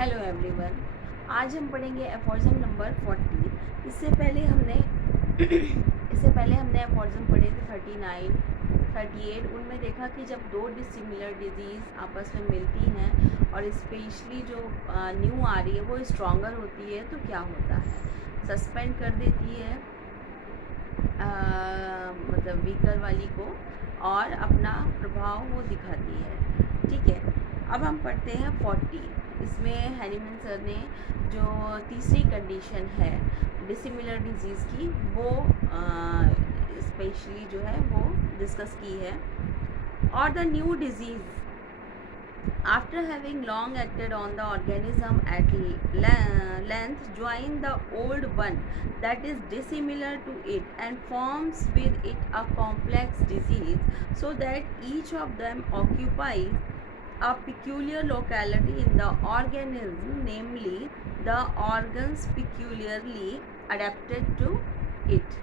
Hello everyone. आज हम पढ़ेंगे एफॉर्जम नंबर 40। इससे पहले हमने एफॉर्जम पढ़े थे 39, 38। उनमें देखा कि जब दो डिसिमिलर डिजीज़ आपस में मिलती हैं और स्पेशली जो न्यू आ रही है वो स्ट्रॉन्गर होती है तो क्या होता है, सस्पेंड कर देती है मतलब वीकर वाली को और अपना प्रभाव वो दिखाती है। ठीक है, अब हम पढ़ते हैं 40। इसमें हैनीमैन सर ने जो तीसरी कंडीशन है डिसिमिलर डिजीज़ की वो स्पेशली जो है वो डिस्कस की है। और the new disease after having long acted on the organism at length join the old one that is dissimilar to it and forms with it a complex disease, so that each of them occupies a peculiar locality in the organism, namely the organs peculiarly adapted to it,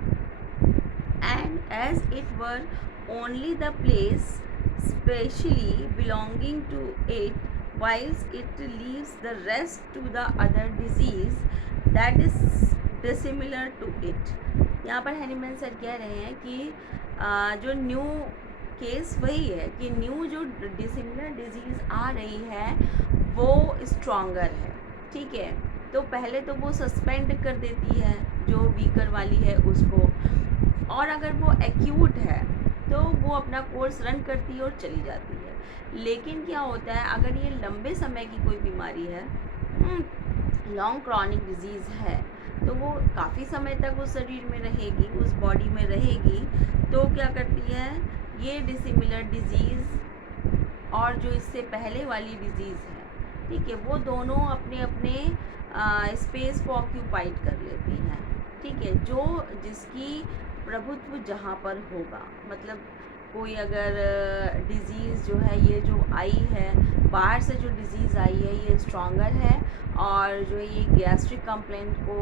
and as it were only the place specially belonging to it, whilst it leaves the rest to the other disease that is dissimilar to it। यहाँ पर Hahnemann sir कह रहे हैं कि जो new case वही है कि न्यू जो डिसिमिलर डिजीज़ आ रही है वो स्ट्रॉन्गर है। ठीक है, तो पहले तो वो सस्पेंड कर देती है जो वीकर वाली है उसको, और अगर वो एक्यूट है तो वो अपना कोर्स रन करती है और चली जाती है। लेकिन क्या होता है, अगर ये लंबे समय की कोई बीमारी है, लॉन्ग क्रॉनिक डिजीज़ है, तो वो काफ़ी समय तक उस शरीर में रहेगी, उस बॉडी में रहेगी। तो क्या करती है ये डिसिमिलर डिजीज़ और जो इससे पहले वाली डिजीज़ है, ठीक है, वो दोनों अपने अपने स्पेस को ऑक्यूपाइड कर लेती हैं। ठीक है, जो जिसकी प्रभुत्व जहाँ पर होगा, मतलब कोई अगर डिज़ीज़ जो है ये जो आई है बाहर से, जो डिज़ीज़ आई है ये स्ट्रॉन्गर है और जो ये गैस्ट्रिक कंप्लेंट को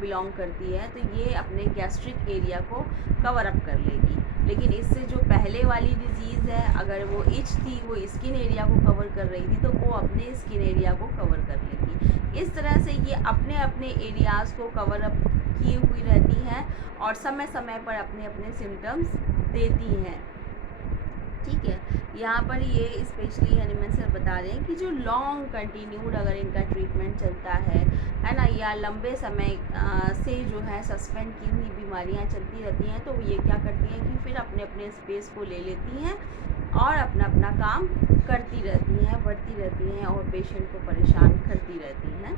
बिलोंग करती है, तो ये अपने गैस्ट्रिक एरिया को कवर अप कर लेगी। लेकिन इससे जो पहले वाली डिज़ीज़ है, अगर वो इच थी, वो स्किन एरिया को कवर कर रही थी, तो वो अपने स्किन एरिया को कवर कर लेगी। इस तरह से ये अपने अपने एरियाज़ को कवर अप किए हुई रहती हैं और समय समय पर अपने अपने सिम्टम्स देती हैं। ठीक है, यहाँ पर ये स्पेशली हैनीमैन सर बता रहे हैं कि जो लॉन्ग कंटिन्यूड अगर इनका ट्रीटमेंट चलता है ना, या लंबे समय से जो है सस्पेंड की हुई बीमारियाँ चलती रहती हैं, तो ये क्या करती हैं कि फिर अपने अपने स्पेस को ले लेती हैं और अपना अपना काम करती रहती हैं, बढ़ती रहती हैं और पेशेंट को परेशान करती रहती हैं।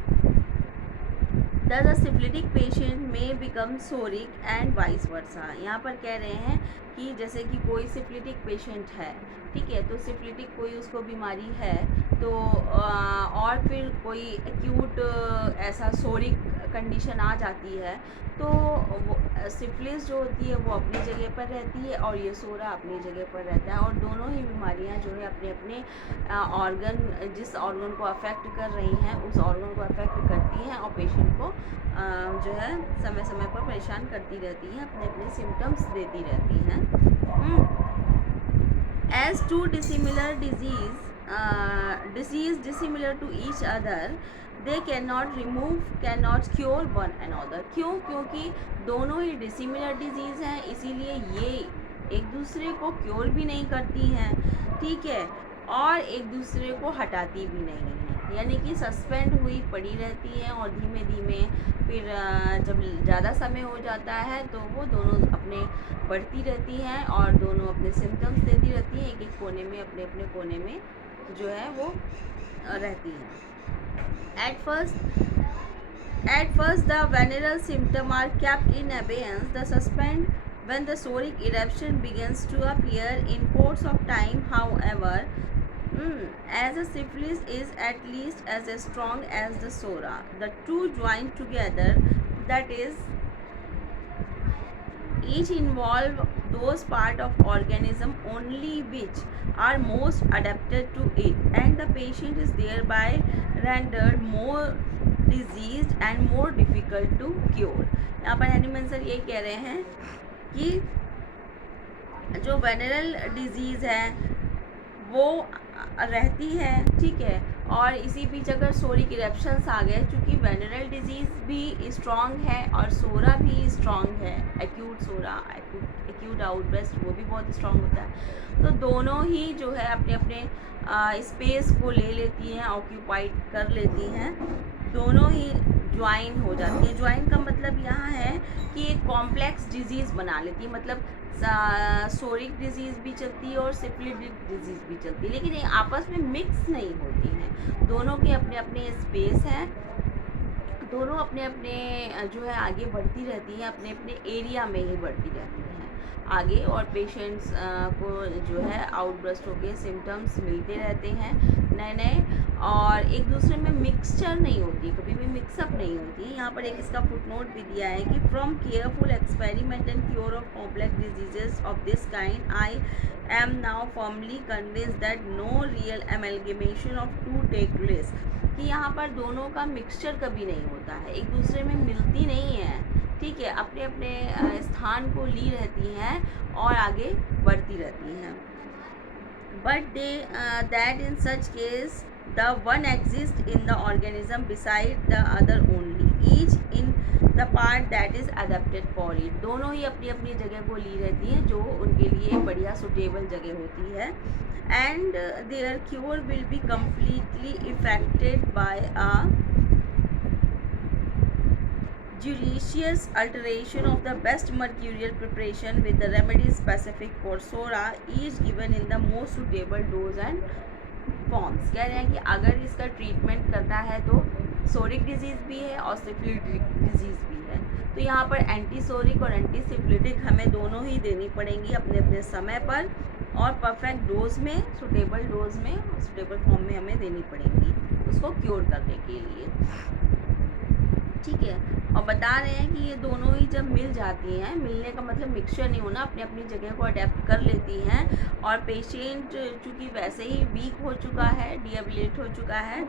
Thus a syphilitic patient may become soric and vice versa। यहाँ पर कह रहे हैं कि जैसे कि कोई सिफिलिटिक पेशेंट है, ठीक है, तो सिफिलिटिक कोई उसको बीमारी है, तो और फिर कोई एक्यूट ऐसा सोरिक कंडीशन आ जाती है, तो वो सिफिलिस जो होती है वो अपनी जगह पर रहती है और ये सोरा अपनी जगह पर रहता है, और दोनों ही बीमारियां जो है अपने अपने ऑर्गन, जिस ऑर्गन को अफेक्ट कर रही हैं उस ऑर्गन को अफेक्ट करती हैं और पेशेंट को जो है समय समय पर परेशान करती रहती हैं, अपने अपने सिम्टम्स देती रहती हैं। As two dissimilar disease dissimilar to each other, they cannot remove, cannot cure one another। क्यों? क्योंकि दोनों ही डिसिमिलर डिजीज़ हैं, इसीलिए ये एक दूसरे को क्योर भी नहीं करती हैं, ठीक है, और एक दूसरे को हटाती भी नहीं हैं, यानी कि सस्पेंड हुई पड़ी रहती हैं और धीमे धीमे फिर जब ज़्यादा समय हो जाता है तो वो दोनों अपने बढ़ती रहती हैं और दोनों अपने सिम्टम्स देती रहती हैं, एक एक कोने में, अपने अपने कोने में जो है वो रहती हैं। At first the venereal symptoms are kept in abeyance, the suspend when the soric eruption begins to appear in course of time. However, as a syphilis is at least as strong as the sora, the two join together, that is each involve those part of organism only which are most adapted to it, and the patient is thereby rendered more diseased and more difficult to cure। यहाँ पर Hahnemann sir ये कह रहे हैं कि जो venereal disease है वो रहती है, ठीक है। और इसी बीच अगर सोरिक इरेप्शंस आ गए, क्योंकि वेनरल डिजीज़ भी स्ट्रॉन्ग है और सोरा भी स्ट्रॉन्ग है, एक्यूट सोरा, एक्यूट आउटब्रेस्ट वो भी बहुत स्ट्रॉन्ग होता है। तो दोनों ही जो है अपने अपने स्पेस को ले लेती हैं, ऑक्यूपाइड कर लेती हैं, दोनों ही ज्वाइन हो जाती है। ज्वाइन का मतलब यहाँ है कि एक कॉम्प्लेक्स डिजीज़ बना लेती है, मतलब सोरिक डिजीज़ भी चलती है और सिफिलिटिक डिजीज़ भी चलती है, लेकिन ये आपस में मिक्स नहीं होती हैं। दोनों के अपने अपने स्पेस हैं, दोनों अपने अपने जो है आगे बढ़ती रहती हैं, अपने अपने एरिया में ही बढ़ती रहती हैं आगे। और पेशेंट्स को जो है आउटब्रस्ट होके सिम्टम्स मिलते रहते हैं नए नए, और एक दूसरे में मिक्सचर नहीं होती, कभी भी मिक्सअप नहीं होती। यहाँ पर एक इसका फुटनोट भी दिया है कि from careful experiment and cure of complex diseases of this kind I am now firmly convinced that no real amalgamation of to take place. कि यहाँ पर दोनों का मिक्सचर कभी नहीं होता है, एक दूसरे में मिलती नहीं है, ठीक है, अपने अपने स्थान को ली रहती हैं और आगे बढ़ती रहती हैं। But they that in such case the one exist in the organism beside the other only each in the part that is adapted for it. दोनों ही अपनी अपनी जगह को ली रहती हैं जो उनके लिए बढ़िया सुटेबल जगह होती है, and their cure will be completely affected by a judicious alteration of the best mercurial preparation with the remedy specific for SORA, each given in the most suitable dose and forms। कह रहे हैं कि अगर इसका treatment करना है तो सोरिक disease भी है और सिफिलिटिक डिजीज़ भी है, तो यहाँ पर एंटी सोरिक और एंटी सिफिलिटिक हमें दोनों ही देनी पड़ेंगी अपने अपने समय पर, और परफेक्ट डोज में, सुटेबल डोज में, सुटेबल फॉर्म में हमें देनी पड़ेंगी उसको क्योर करने के लिए, ठीक है। और बता रहे हैं कि ये दोनों ही जब मिल जाती हैं, मिलने का मतलब मिक्सचर नहीं होना, अपनी अपनी जगह को अडेप्ट कर लेती हैं, और पेशेंट चूँकि वैसे ही वीक हो चुका है, डिहेबिलिट हो चुका है,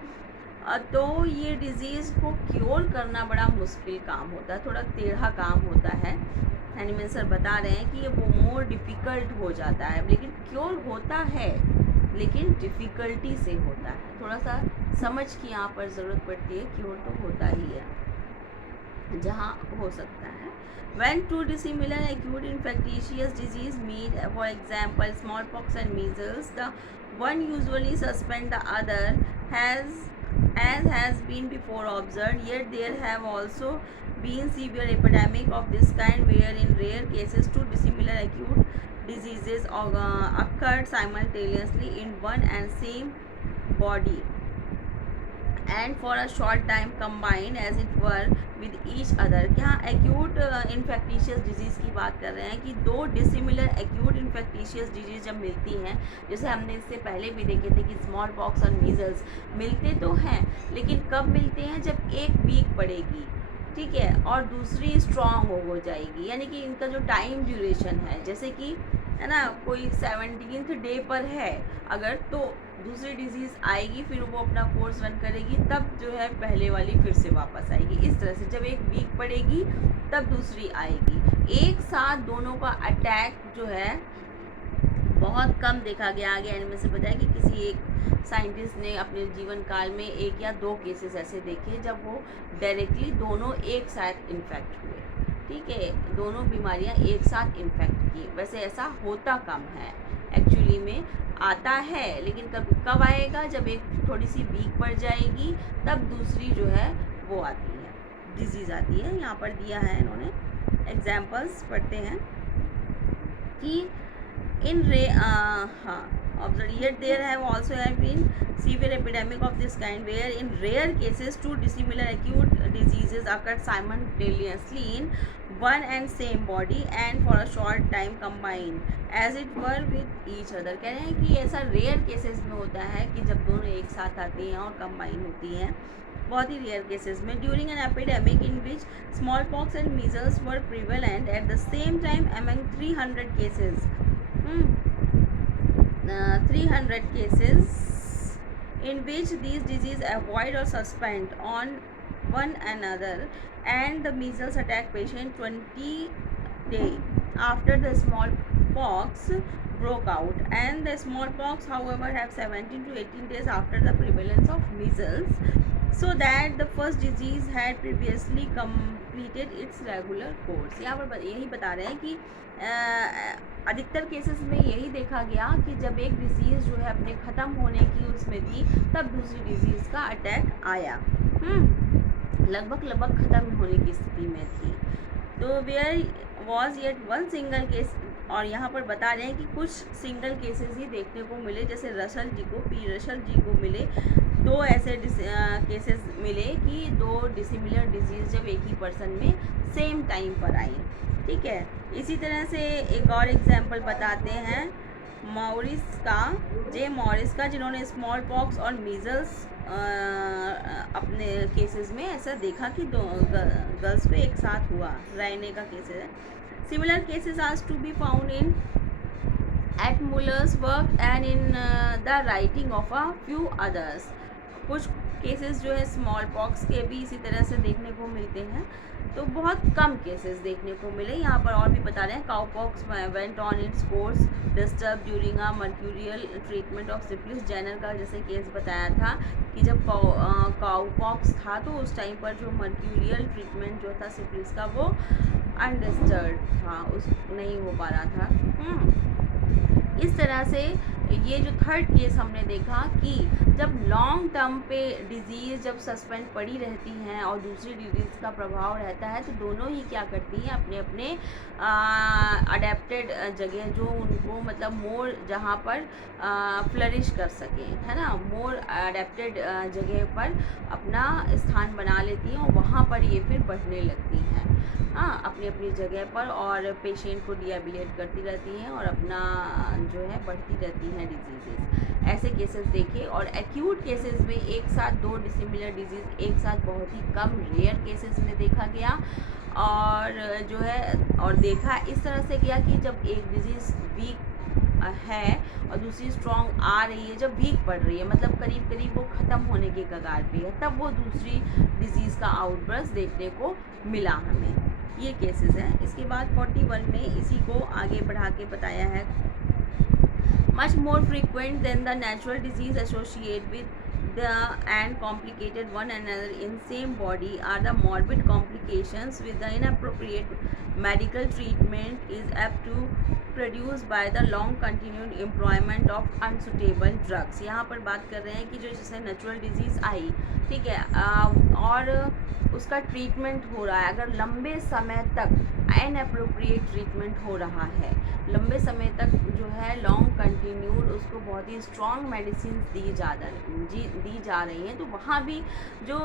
तो ये डिज़ीज़ को क्योर करना बड़ा मुश्किल काम होता है, थोड़ा टेढ़ा काम होता है। हैनीमैन सर बता रहे हैं कि ये वो मोर डिफ़िकल्ट हो जाता है, लेकिन क्योर होता है, लेकिन डिफ़िकल्टी से होता है, थोड़ा सा समझ की यहाँ पर ज़रूरत पड़ती है। क्योर तो होता ही है जहाँ हो सकता है। When two dissimilar acute infectious disease meet, for example smallpox and measles, the one usually suspend the other, as has been before observed. Yet there have also been severe epidemic of this kind, where in rare cases two dissimilar acute diseases occurred simultaneously in one and same body and for a short time combined as it were with each other। यहाँ acute इन्फेक्टिशियस disease की बात कर रहे हैं कि दो dissimilar acute इन्फेक्टिशियस disease जब मिलती हैं, जैसे हमने इससे पहले भी देखे थे कि स्मॉल पॉक्स और मीजल्स मिलते तो हैं, लेकिन कब मिलते हैं, जब एक वीक पड़ेगी, ठीक है, और दूसरी स्ट्रॉन्ग हो जाएगी, यानी कि इनका जो टाइम ड्यूरेशन है, जैसे कि है ना, कोई 17th डे पर है अगर, तो दूसरी डिजीज़ आएगी, फिर वो अपना कोर्स रन करेगी, तब जो है पहले वाली फिर से वापस आएगी। इस तरह से जब एक वीक पड़ेगी तब दूसरी आएगी, एक साथ दोनों का अटैक जो है बहुत कम देखा गया। आगे एंड में से बताया कि किसी एक साइंटिस्ट ने अपने जीवन काल में 1 या 2 केसेस ऐसे देखे जब वो डायरेक्टली दोनों एक साथ इन्फेक्ट हुए, ठीक है, दोनों बीमारियां एक साथ इन्फेक्ट की। वैसे ऐसा होता कम है, एक्चुअली में आता है, लेकिन कब आएगा, जब एक थोड़ी सी वीक पड़ जाएगी तब दूसरी जो है वो आती है, डिजीज़ आती है। यहाँ पर दिया है इन्होंने एग्जाम्पल्स, पढ़ते हैं कि in yet there have also been severe epidemic of this kind, where in rare cases two dissimilar acute diseases occurred simultaneously in one and same body and for a short time combined as it were with each other। कह रहे हैं कि ऐसा rare cases में होता है कि जब दोनों एक साथ आती हैं और कंबाइन होती हैं, बहुत ही रेयर केसेस में। During an epidemic in which small pox and measles were prevalent at the same time among 300 cases, 300 cases in which these diseases avoid or suspend on one another, and the measles attack patient 20 days after the smallpox, broke out, and the smallpox, however, have 17 to 18 days after the prevalence of measles, so that the first disease had previously completed its regular course. यहाँ पर यही बता रहे हैं कि अधिकतर cases में यही देखा गया कि जब एक डिजीज़ जो है अपने ख़त्म होने की उसमें थी, तब दूसरी डिजीज़ का अटैक आया, लगभग ख़त्म होने की स्थिति में थी। तो where was yet one single case, और यहाँ पर बता रहे हैं कि कुछ सिंगल केसेस ही देखने को मिले, जैसे रसल जी को मिले, दो ऐसे केसेस मिले कि दो डिसिमिलर डिजीज़ जब एक ही पर्सन में सेम टाइम पर आई। ठीक है, इसी तरह से एक और एग्जांपल बताते हैं मॉरिस का, जिन्होंने स्मॉल पॉक्स और मीजल्स अपने केसेस में ऐसा देखा कि दो गर्ल्स पे एक साथ हुआ, रहने का केसेस है। Similar cases are to be found in at Muller's work and in the writing of a few others. कुछ केसेस जो है स्मॉल पॉक्स के भी इसी तरह से देखने को मिलते हैं, तो बहुत कम केसेस देखने को मिले। यहाँ पर और भी बता रहे हैं, cowpox went on its course disturb during a mercurial treatment of syphilis. Jenner का जैसे केस बताया था कि जब काउ पॉक्स था तो उस टाइम पर जो मर्क्यूरियल ट्रीटमेंट जो था सिफिलिस का वो अनडिस्टर्ब था, उस नहीं हो पा रहा था। इस तरह से ये जो थर्ड केस हमने देखा कि जब लॉन्ग टर्म पे डिजीज़ जब सस्पेंड पड़ी रहती हैं और दूसरी डिजीज़ का प्रभाव रहता है, तो दोनों ही क्या करती हैं, अपने अपने अडेप्टेड जगह जो उनको मतलब मोर जहाँ पर फ्लरिश कर सकें, है ना, मोर अडेप्टेड जगह पर अपना स्थान बना लेती हैं और वहाँ पर ये फिर बढ़ने लगती हैं, हाँ, अपनी अपनी जगह पर, और पेशेंट को डिएबिलेट करती रहती हैं और अपना जो है बढ़ती रहती हैं डिजीज़ेस। ऐसे केसेस देखे, और एक्यूट केसेस में एक साथ दो डिसिमिलर डिजीज़ एक साथ बहुत ही कम रेयर केसेस में देखा गया, और जो है और देखा इस तरह से गया कि जब एक डिजीज़ वीक है और दूसरी स्ट्रॉन्ग आ रही है, जब वीक पड़ रही है मतलब करीब करीब वो ख़त्म होने के कगार पे है, तब वो दूसरी डिजीज़ का आउटबर्स्ट देखने को मिला हमें। ये केसेस हैं। इसके बाद 41 में इसी को आगे बढ़ा के बताया है, much more frequent than the natural disease associated with the and complicated one another in same body are the morbid complications with the inappropriate medical treatment is apt to produced by the long continued employment of unsuitable drugs। यहाँ पर बात कर रहे हैं कि जो जैसे natural disease आई, ठीक है, और उसका ट्रीटमेंट हो रहा है, अगर लंबे समय तक इनअप्रोप्रिएट ट्रीटमेंट हो रहा है, लंबे समय तक जो है लॉन्ग कंटिन्यूड उसको बहुत ही स्ट्रॉन्ग मेडिसिन दी जा रही हैं, तो वहाँ भी जो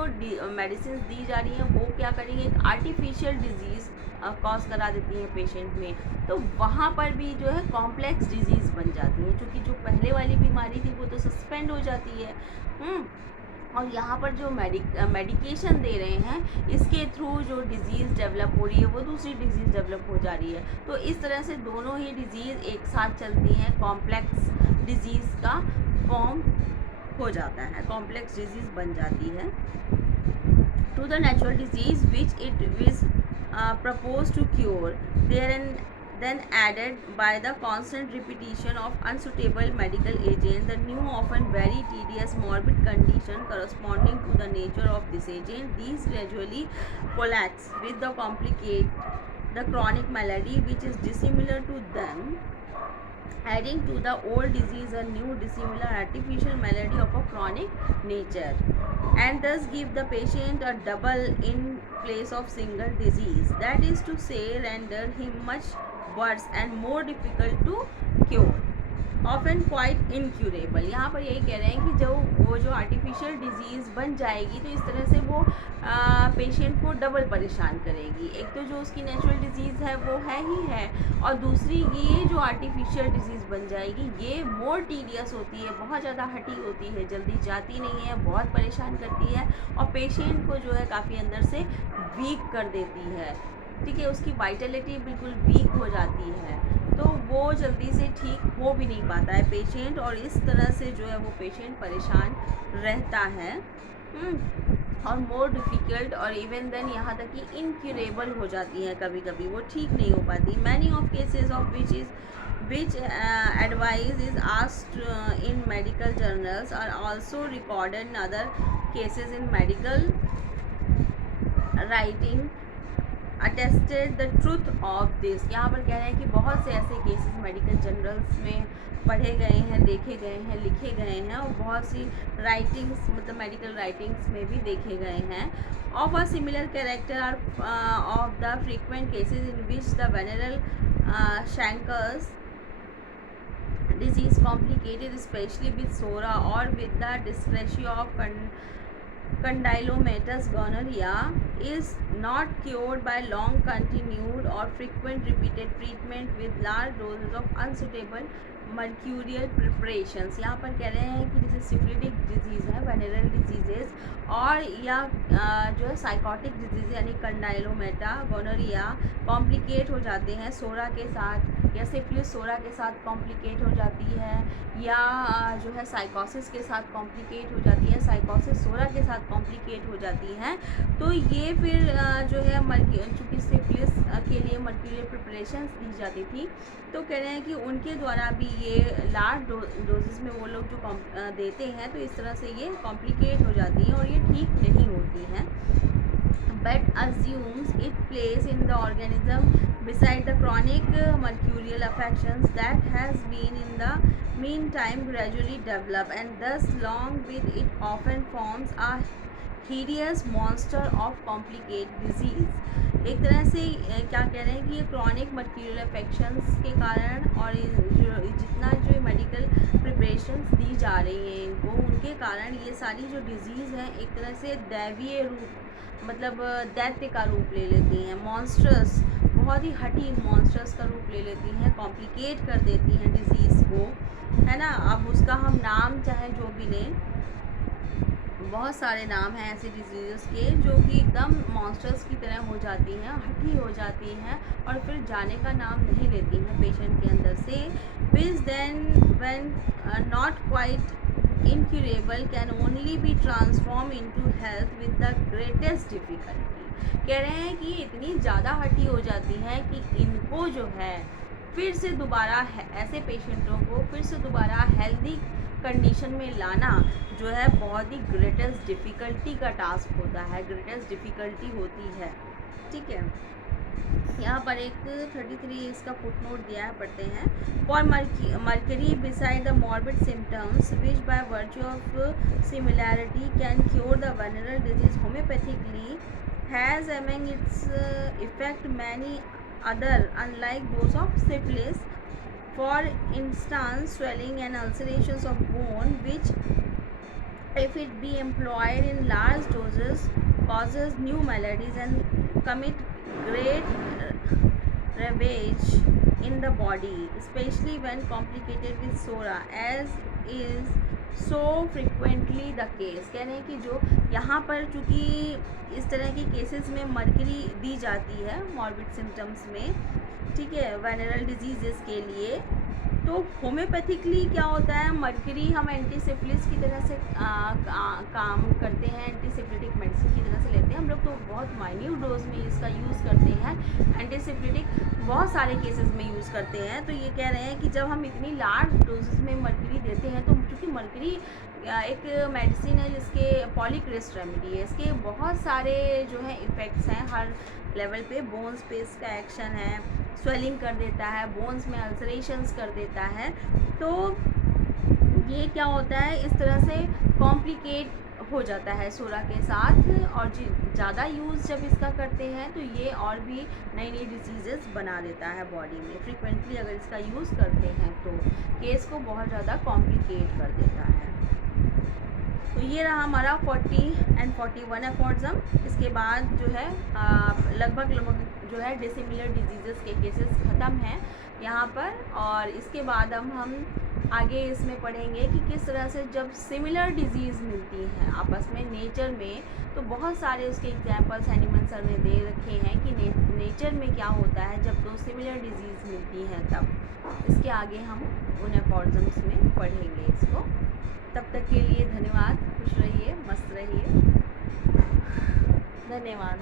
मेडिसिन दी जा रही हैं वो क्या करेंगे, एक आर्टिफिशियल डिजीज़ कॉज करा देती हैं पेशेंट में, तो वहाँ पर भी जो है कॉम्प्लेक्स डिजीज़ बन जाती है, क्योंकि जो पहले वाली बीमारी थी वो तो सस्पेंड हो जाती है, और यहाँ पर जो मेडिकेशन दे रहे हैं इसके थ्रू जो डिज़ीज़ डेवलप हो रही है वो दूसरी डिज़ीज़ डेवलप हो जा रही है, तो इस तरह से दोनों ही डिज़ीज़ एक साथ चलती हैं, कॉम्प्लेक्स डिज़ीज़ का फॉर्म हो जाता है, कॉम्प्लेक्स डिज़ीज़ बन जाती है। To the natural disease which it was proposed to cure, then added by the constant repetition of unsuitable medical agent, the new often very tedious morbid condition corresponding to the nature of this agent, these gradually collapse with the complicate the chronic malady which is dissimilar to them, adding to the old disease a new dissimilar artificial malady of a chronic nature, and thus give the patient a double in place of single disease, that is to say render him much worse and more difficult to cure, often quite incurable। यहाँ पर यही कह रहे हैं कि वो जो artificial disease बन जाएगी तो इस तरह से वो पेशेंट को डबल परेशान करेगी, एक तो जो उसकी नेचुरल डिजीज़ है वो है ही है, और दूसरी ये जो आर्टिफिशियल डिजीज़ बन जाएगी ये मोर टीडियस होती है, बहुत ज़्यादा हटी होती है, जल्दी जाती नहीं है, बहुत परेशान करती है और पेशेंट को जो है काफ़ी अंदर से वीक कर देती है, ठीक है, उसकी वाइटलिटी बिल्कुल वीक हो जाती है, तो वो जल्दी से ठीक हो भी नहीं पाता है पेशेंट, और इस तरह से जो है वो पेशेंट परेशान रहता है। और मोर डिफ़िकल्ट और इवन देन यहाँ तक कि इनक्यूरेबल हो जाती हैं, कभी कभी वो ठीक नहीं हो पाती। Many of cases of which advice is asked in medical journals are also recorded in other cases in medical writing attested the truth of this. यहाँ पर कह रहे हैं कि बहुत से ऐसे केसेस मेडिकल जर्नल्स में पढ़े गए हैं, देखे गए हैं, लिखे गए हैं, और बहुत सी राइटिंग्स मतलब मेडिकल राइटिंग्स में भी देखे गए हैं। Of a similar character are of the frequent cases in which the venereal chancres disease complicated especially with SORA or with the dyscrasia of condylomatous gonorrhea is not cured by long continued or frequent repeated treatment with large doses of unsuitable mercurial preparations। यहाँ पर कह रहे हैं कि जैसे syphilitic disease है, venereal diseases, और या जो है साइकोटिक डिजीज़ यानी कंडाइलोमेटा गोनोरिया कॉम्प्लिकेट हो जाते हैं सोरा के साथ, या सिफिलिस सोरा के साथ कॉम्प्लिकेट हो जाती है, या जो है साइकोसिस के साथ कॉम्प्लिकेट हो जाती है, साइकोसिस सोरा के साथ कॉम्प्लिकेट हो जाती हैं। तो ये फिर जो है चूँकि सिफिलिस के लिए मर्क्यूरियल प्रिपरेशंस दी जाती थी, तो कह रहे हैं कि उनके द्वारा भी ये लार्ज डोजेस में वो लोग जो देते हैं, तो इस तरह से ये कॉम्प्लिकेट हो जाती हैं और ये ठीक नहीं होती हैं। But assumes it plays in the organism beside the chronic mercurial affections that has been in the meantime gradually develop, and thus along with it often forms a hideous monster of complicated disease। एक तरह से क्या कह रहे हैं कि ये chronic mercurial affections के कारण और जितना जो मेडिकल प्रिपरेशंस दी जा रही हैं इनको, उनके कारण ये सारी जो डिजीज़ हैं एक तरह से दैवीय रूप मतलब दैत्य का रूप ले लेती हैं, मॉन्स्टर्स, बहुत ही हठी मॉन्स्टर्स का रूप ले लेती हैं, कॉम्प्लिकेट कर देती हैं डिजीज़ को, है ना। अब उसका हम नाम चाहे जो भी लें, बहुत सारे नाम हैं ऐसे डिजीज़ के जो कि एकदम मॉन्स्टर्स की तरह हो जाती हैं, हठी हो जाती हैं, और फिर जाने का नाम नहीं लेती हैं पेशेंट के अंदर से। Which then when not quite incurable can only be transformed into health with the greatest difficulty। कह रहे हैं कि ये इतनी ज़्यादा हठी हो जाती हैं कि इनको जो है फिर से दोबारा ऐसे पेशेंटों को फिर से दोबारा हेल्दी कंडीशन में लाना जो है बहुत ही ग्रेटेस्ट डिफ़िकल्टी का टास्क होता है, ग्रेटेस्ट डिफ़िकल्टी होती है। ठीक है, यहाँ पर एक 33 इसका फुटनोट दिया है, पढ़ते हैं। For mercury beside the morbid symptoms which by virtue of similarity can cure the venereal disease homoeopathically has among its effect many other unlike those of syphilis. For instance swelling and ulcerations of bone which if it be employed in large doses causes new maladies and commit great ravage in the body, especially when complicated with SORA, as is so frequently the case। कह रहे हैं कि जो यहाँ पर चूँकि इस तरह की केसेस में मर्करी दी जाती है मॉर्बिड सिम्टम्स में, ठीक है, वेनरल डिजीज़ के लिए, तो होम्योपैथिकली क्या होता है, मर्करी हम एंटीसिफिलिस की तरह से काम करते हैं, एंटीसिफिलिटिक मेडिसिन की तरह से लेते हैं हम लोग, तो बहुत माइन्यूट डोज में इसका यूज़ करते हैं। एंटीसिफिलिटिक बहुत सारे केसेस में यूज़ करते हैं। तो ये कह रहे हैं कि जब हम इतनी लार्ज डोजेस में मर्करी देते हैं, तो चूँकि मर्करी एक मेडिसिन है जिसके पॉलीक्रिस्ट रेमेडी है, इसके बहुत सारे जो है इफ़ेक्ट्स हैं हर लेवल पे। बोन्स पे इसका एक्शन है, स्वेलिंग कर देता है, बोन्स में अल्सरेशंस कर देता है। तो ये क्या होता है, इस तरह से कॉम्प्लिकेट हो जाता है सोरा के साथ, और ज़्यादा यूज़ जब इसका करते हैं तो ये और भी नई नई डिजीज़ेस बना देता है बॉडी में। फ्रीक्वेंटली अगर इसका यूज़ करते हैं तो केस को बहुत ज़्यादा कॉम्प्लिकेट कर देता है। तो ये रहा हमारा 40 and 41 एफोर्ड्सम। इसके बाद जो है लगभग जो है डिसिमिलर डिजीज़ेस के केसेस ख़त्म हैं यहाँ पर, और इसके बाद अब हम आगे इसमें पढ़ेंगे कि किस तरह से जब सिमिलर डिजीज़ मिलती हैं आपस में नेचर में, तो बहुत सारे उसके एग्जांपल्स एनिमल सर ने दे रखे हैं कि नेचर में क्या होता है जब दो सिमिलर डिजीज़ मिलती हैं तब। इसके आगे हम उन एफोर्ड्सम्स में पढ़ेंगे इसको। तब तक के लिए धन्यवाद, खुश रहिए, मस्त रहिए। धन्यवाद।